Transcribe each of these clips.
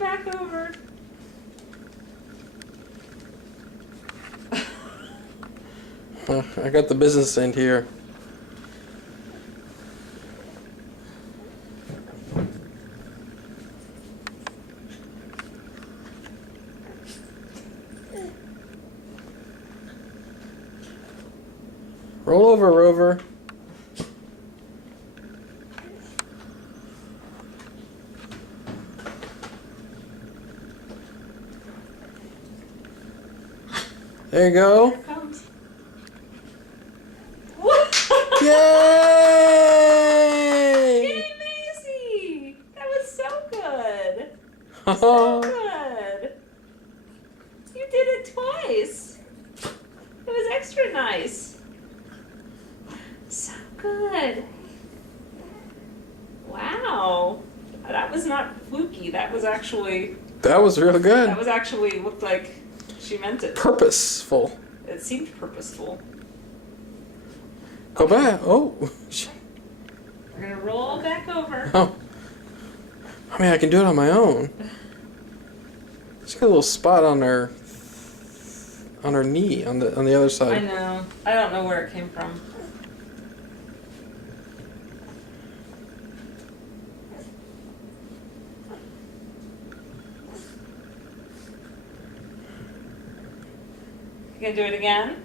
back over. I got the business end here. Roll over, Rover. There you go. Here it comes. Yay! Yay, Macy! That was so good. So good. You did it twice. It was extra nice. So good. Wow. That was not fluky. That was actually really good. looked like she meant it. Purposeful. It seemed purposeful. Go back. Oh. We're gonna roll back over. Oh. I mean, I can do it on my own. She's got a little spot on her knee on the other I side. know. I don't know where it came from. You gonna do it again?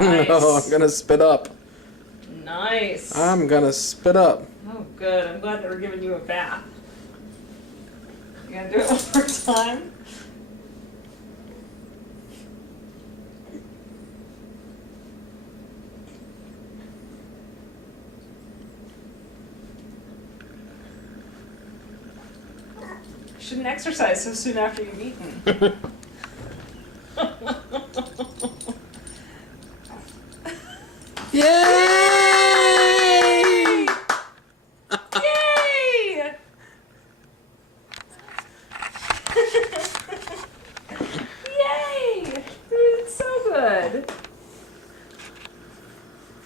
Nice. No, I'm gonna spit up. Nice. I'm gonna spit up. Oh, good. I'm glad that we're giving you a bath. You gonna do it one more time? You shouldn't exercise so soon after you've eaten. Yay! Yay! Yay! It's so good.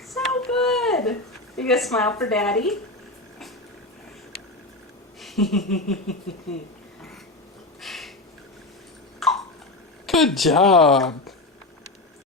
So good. You gonna smile for Daddy? Good job.